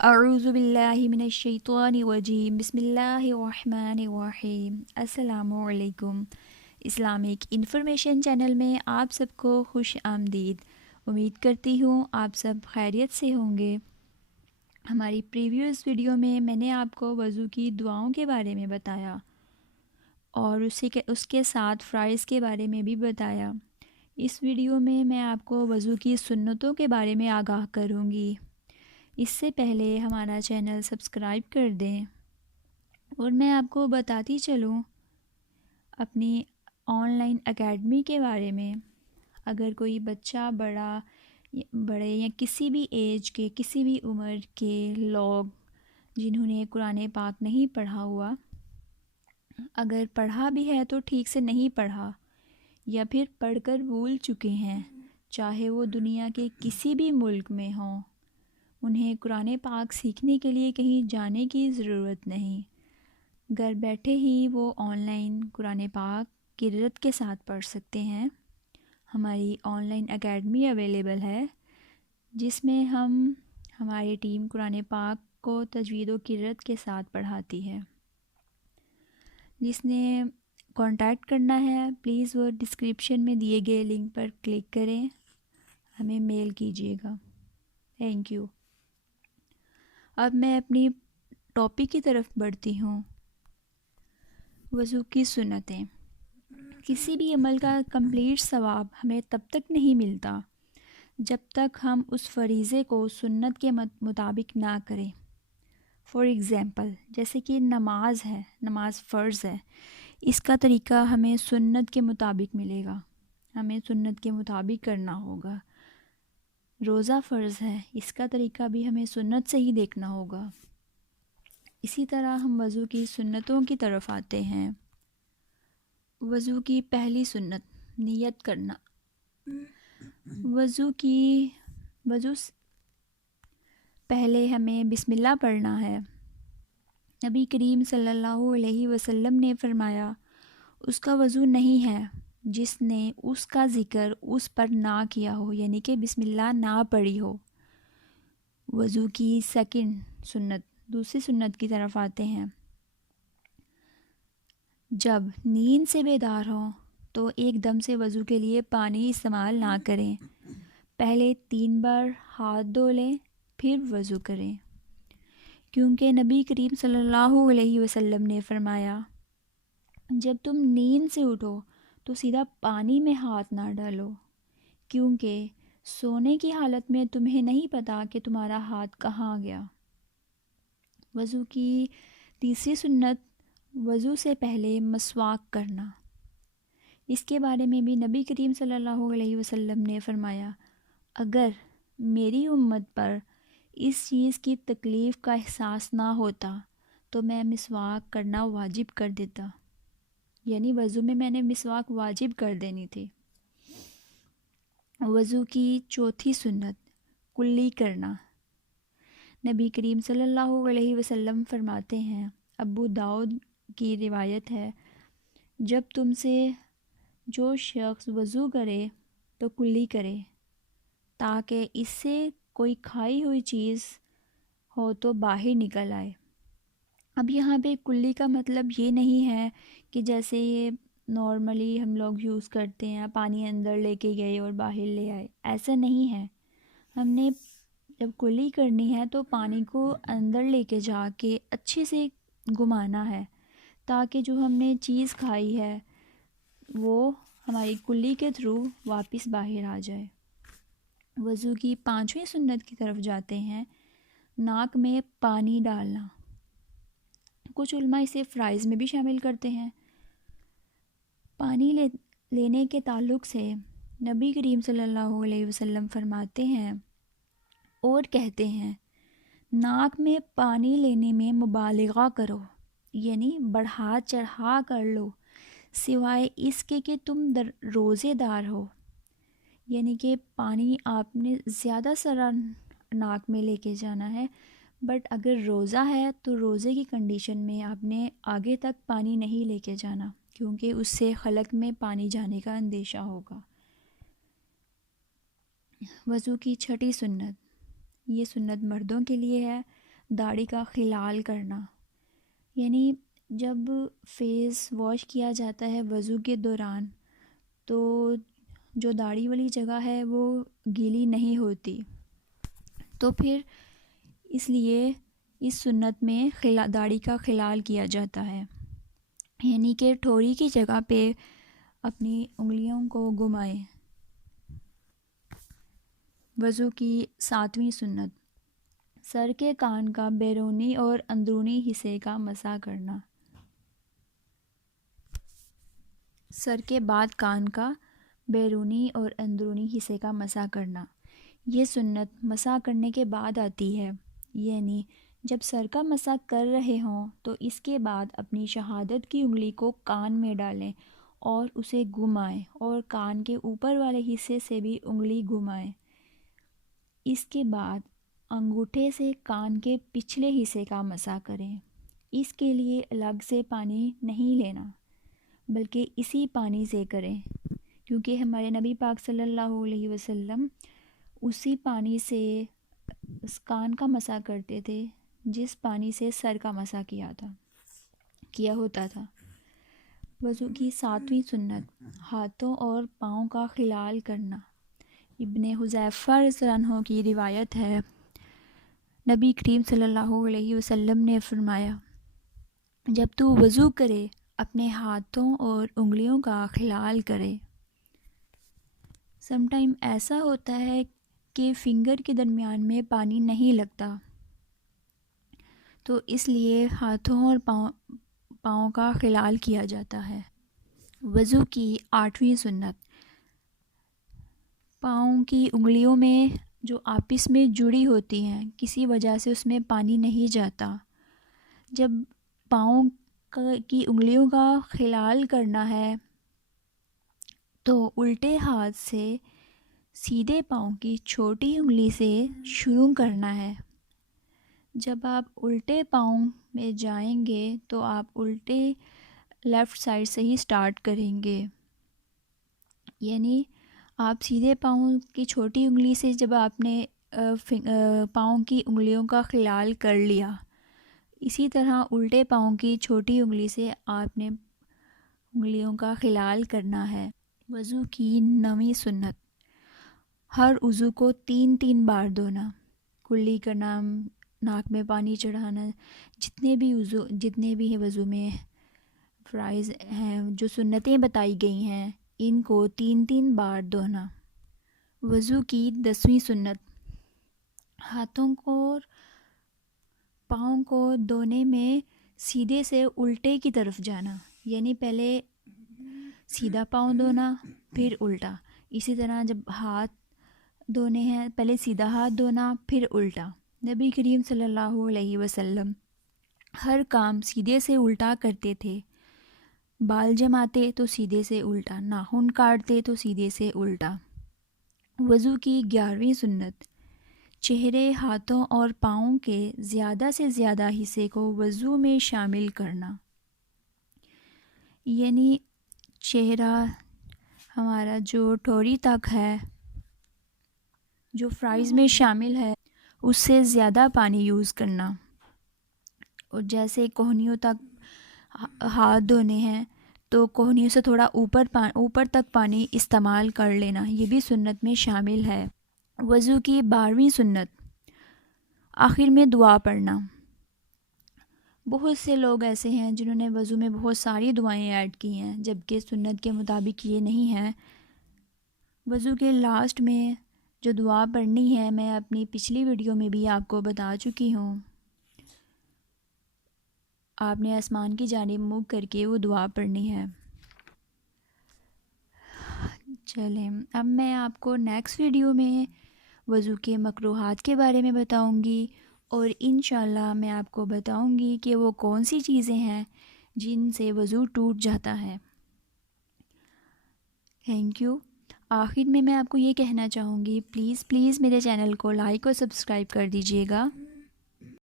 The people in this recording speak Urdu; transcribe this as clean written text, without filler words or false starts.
اعوذ باللہ من الشیطان الرجیم بسم اللہ الرحمن الرحیم۔ السلام علیکم۔ اسلامک انفارمیشن چینل میں آپ سب کو خوش آمدید۔ امید کرتی ہوں آپ سب خیریت سے ہوں گے۔ ہماری پریویوس ویڈیو میں نے آپ کو وضو کی دعاؤں کے بارے میں بتایا اور اس کے ساتھ فرائض کے بارے میں بھی بتایا۔ اس ویڈیو میں آپ کو وضو کی سنتوں کے بارے میں آگاہ کروں گی۔ اس سے پہلے ہمارا چینل سبسکرائب کر دیں اور میں آپ کو بتاتی چلوں اپنی آن لائن اکیڈمی کے بارے میں۔ اگر کوئی بچہ بڑے یا کسی بھی ایج کے کسی بھی عمر کے لوگ جنہوں نے قرآن پاک نہیں پڑھا ہوا، اگر پڑھا بھی ہے تو ٹھیک سے نہیں پڑھا یا پھر پڑھ کر بھول چکے ہیں، چاہے وہ دنیا کے کسی بھی ملک میں ہوں، انہیں قرآن پاک سیکھنے کے لیے کہیں جانے کی ضرورت نہیں۔ گھر بیٹھے ہی وہ آن لائن قرآن پاک قرأت کے ساتھ پڑھ سکتے ہیں۔ ہماری آن لائن اکیڈمی اویلیبل ہے جس میں ہماری ٹیم قرآن پاک کو تجوید و قرأت کے ساتھ پڑھاتی ہے۔ جس نے کانٹیکٹ کرنا ہے پلیز وہ ڈسکرپشن میں دیے گئے لنک پر کلک کریں، ہمیں میل کیجیے گا۔ Thank you. اب میں اپنی ٹاپک کی طرف بڑھتی ہوں۔ وضو کی سنتیں۔ کسی بھی عمل کا کمپلیٹ ثواب ہمیں تب تک نہیں ملتا جب تک ہم اس فریضے کو سنت کے مطابق نہ کریں۔ فار ایگزامپل جیسے کہ نماز فرض ہے، اس کا طریقہ ہمیں سنت کے مطابق ملے گا، ہمیں سنت کے مطابق کرنا ہوگا۔ روزہ فرض ہے، اس کا طریقہ بھی ہمیں سنت سے ہی دیکھنا ہوگا۔ اسی طرح ہم وضو کی سنتوں کی طرف آتے ہیں۔ وضو کی پہلی سنت نیت کرنا۔ وضو پہلے ہمیں بسم اللہ پڑھنا ہے۔ نبی کریم صلی اللہ علیہ وسلم نے فرمایا اس کا وضو نہیں ہے جس نے اس کا ذکر اس پر نہ کیا ہو، یعنی کہ بسم اللہ نہ پڑھی ہو۔ وضو کی سیکنڈ سنت، دوسری سنت کی طرف آتے ہیں۔ جب نیند سے بیدار ہوں تو ایک دم سے وضو کے لیے پانی استعمال نہ کریں، پہلے 3 بار ہاتھ دھو لیں پھر وضو کریں، کیونکہ نبی کریم صلی اللہ علیہ وسلم نے فرمایا جب تم نیند سے اٹھو تو سیدھا پانی میں ہاتھ نہ ڈالو، کیونکہ سونے کی حالت میں تمہیں نہیں پتہ کہ تمہارا ہاتھ کہاں گیا۔ وضو کی تیسری سنت وضو سے پہلے مسواک کرنا۔ اس کے بارے میں بھی نبی کریم صلی اللہ علیہ وسلم نے فرمایا اگر میری امت پر اس چیز کی تکلیف کا احساس نہ ہوتا تو میں مسواک کرنا واجب کر دیتا، یعنی وضو میں نے مسواک واجب کر دینی تھی۔ وضو کی چوتھی سنت کلی کرنا۔ نبی کریم صلی اللہ علیہ وسلم فرماتے ہیں، ابو داؤد کی روایت ہے، جب تم سے جو شخص وضو کرے تو کلی کرے تاکہ اس سے کوئی کھائی ہوئی چیز ہو تو باہر نکل آئے۔ اب یہاں پہ کلی کا مطلب یہ نہیں ہے کہ جیسے یہ نارملی ہم لوگ یوز کرتے ہیں پانی اندر لے کے گئے اور باہر لے آئے، ایسا نہیں ہے۔ ہم نے جب کلی کرنی ہے تو پانی کو اندر لے کے جا کے اچھے سے گھمانا ہے تاکہ جو ہم نے چیز کھائی ہے وہ ہماری کلی کے تھرو واپس باہر آ جائے۔ وضو کی پانچویں سنت کی طرف جاتے ہیں، ناک میں پانی ڈالنا۔ کچھ علماء اسے فرائض میں بھی شامل کرتے ہیں۔ پانی لینے کے تعلق سے نبی کریم صلی اللہ علیہ وسلم فرماتے ہیں اور کہتے ہیں ناک میں پانی لینے میں مبالغہ کرو، یعنی بڑھا چڑھا کر لو، سوائے اس کے کہ تم روزے دار ہو، یعنی کہ پانی آپ نے زیادہ سارا ناک میں لے کے جانا ہے، بٹ اگر روزہ ہے تو روزے کی کنڈیشن میں آپ نے آگے تک پانی نہیں لے کے جانا، کیونکہ اس سے خلق میں پانی جانے کا اندیشہ ہوگا۔ وضو کی چھٹی سنت، یہ سنت مردوں کے لیے ہے، داڑھی کا خلال کرنا، یعنی جب فیس واش کیا جاتا ہے وضو کے دوران تو جو داڑھی والی جگہ ہے وہ گیلی نہیں ہوتی، تو پھر اس لیے اس سنت میں داڑھی کا خلال کیا جاتا ہے، یعنی کہ ٹھوڑی کی جگہ پہ اپنی انگلیوں کو گھمائیں۔ وضو کی 7ویں سنت، سر کے کان کا بیرونی اور اندرونی حصے کا مسح کرنا۔ سر کے بعد کان کا بیرونی اور اندرونی حصے کا مسح کرنا، یہ سنت مسح کرنے کے بعد آتی ہے، یعنی جب سر کا مسح کر رہے ہوں تو اس کے بعد اپنی شہادت کی انگلی کو کان میں ڈالیں اور اسے گھمائیں، اور کان کے اوپر والے حصے سے بھی انگلی گھمائیں۔ اس کے بعد انگوٹھے سے کان کے پچھلے حصے کا مسح کریں۔ اس کے لیے الگ سے پانی نہیں لینا بلکہ اسی پانی سے کریں، کیونکہ ہمارے نبی پاک صلی اللہ علیہ وسلم اسی پانی سے کان کا مسح کرتے تھے جس پانی سے سر کا مسح کیا ہوتا تھا۔ وضو کی 7ویں سنت، ہاتھوں اور پاؤں کا خلال کرنا۔ ابن حذیفہ رضی اللہ عنہ کی روایت ہے، نبی کریم صلی اللہ علیہ وسلم نے فرمایا، جب تو وضو کرے اپنے ہاتھوں اور انگلیوں کا خلال کرے۔ سم ٹائم ایسا ہوتا ہے کہ فنگر کے درمیان میں پانی نہیں لگتا، تو اس لیے ہاتھوں اور پاؤں کا خلال کیا جاتا ہے۔ وضو کی 8ویں سنت، پاؤں کی انگلیوں میں جو آپس میں جڑی ہوتی ہیں کسی وجہ سے اس میں پانی نہیں جاتا، جب پاؤں کی انگلیوں کا خلال کرنا ہے تو الٹے ہاتھ سے سیدھے پاؤں کی چھوٹی انگلی سے شروع کرنا ہے۔ جب آپ الٹے پاؤں میں جائیں گے تو آپ الٹے لیفٹ سائڈ سے ہی سٹارٹ کریں گے، یعنی آپ سیدھے پاؤں کی چھوٹی انگلی سے جب آپ نے پاؤں کی انگلیوں کا خلال کر لیا، اسی طرح الٹے پاؤں کی چھوٹی انگلی سے آپ نے انگلیوں کا خلال کرنا ہے۔ وضو کی 9ویں سنت، ہر عضو کو 3 بار دھونا، کلی کرنا، ناک میں پانی چڑھانا، جتنے بھی ہیں وضو میں فرائض ہیں جو سنتیں بتائی گئی ہیں ان کو 3 بار دھونا۔ وضو کی 10ویں سنت، ہاتھوں کو اور پاؤں کو دھونے میں سیدھے سے الٹے کی طرف جانا، یعنی پہلے سیدھا پاؤں دھونا پھر الٹا، اسی طرح جب ہاتھ دھونے ہیں پہلے سیدھا ہاتھ دھونا پھر الٹا۔ نبی کریم صلی اللہ علیہ وسلم ہر کام سیدھے سے الٹا کرتے تھے، بال جماتے تو سیدھے سے الٹا، ناخن کاٹتے تو سیدھے سے الٹا۔ وضو کی 11ویں سنت، چہرے، ہاتھوں اور پاؤں کے زیادہ سے زیادہ حصے کو وضو میں شامل کرنا، یعنی چہرہ ہمارا جو ٹھوڑی تک ہے جو فرائض میں شامل ہے اس سے زیادہ پانی یوز کرنا، اور جیسے کوہنیوں تک ہاتھ دھونے ہیں تو کوہنیوں سے تھوڑا اوپر تک پانی استعمال کر لینا، یہ بھی سنت میں شامل ہے۔ وضو کی 12ویں سنت، آخر میں دعا پڑھنا۔ بہت سے لوگ ایسے ہیں جنہوں نے وضو میں بہت ساری دعائیں ایڈ کی ہیں جبکہ سنت کے مطابق یہ نہیں ہے۔ وضو کے لاسٹ میں جو دعا پڑھنی ہے میں اپنی پچھلی ویڈیو میں بھی آپ کو بتا چکی ہوں، آپ نے آسمان کی جانب منہ کر کے وہ دعا پڑھنی ہے۔ چلیں اب میں آپ کو نیکسٹ ویڈیو میں وضو کے مکروہات کے بارے میں بتاؤں گی، اور انشاءاللہ میں آپ کو بتاؤں گی کہ وہ کون سی چیزیں ہیں جن سے وضو ٹوٹ جاتا ہے۔ Thank you. آخر میں آپ کو یہ کہنا چاہوں گی پلیز میرے چینل کو لائک اور سبسکرائب کر دیجیے گا۔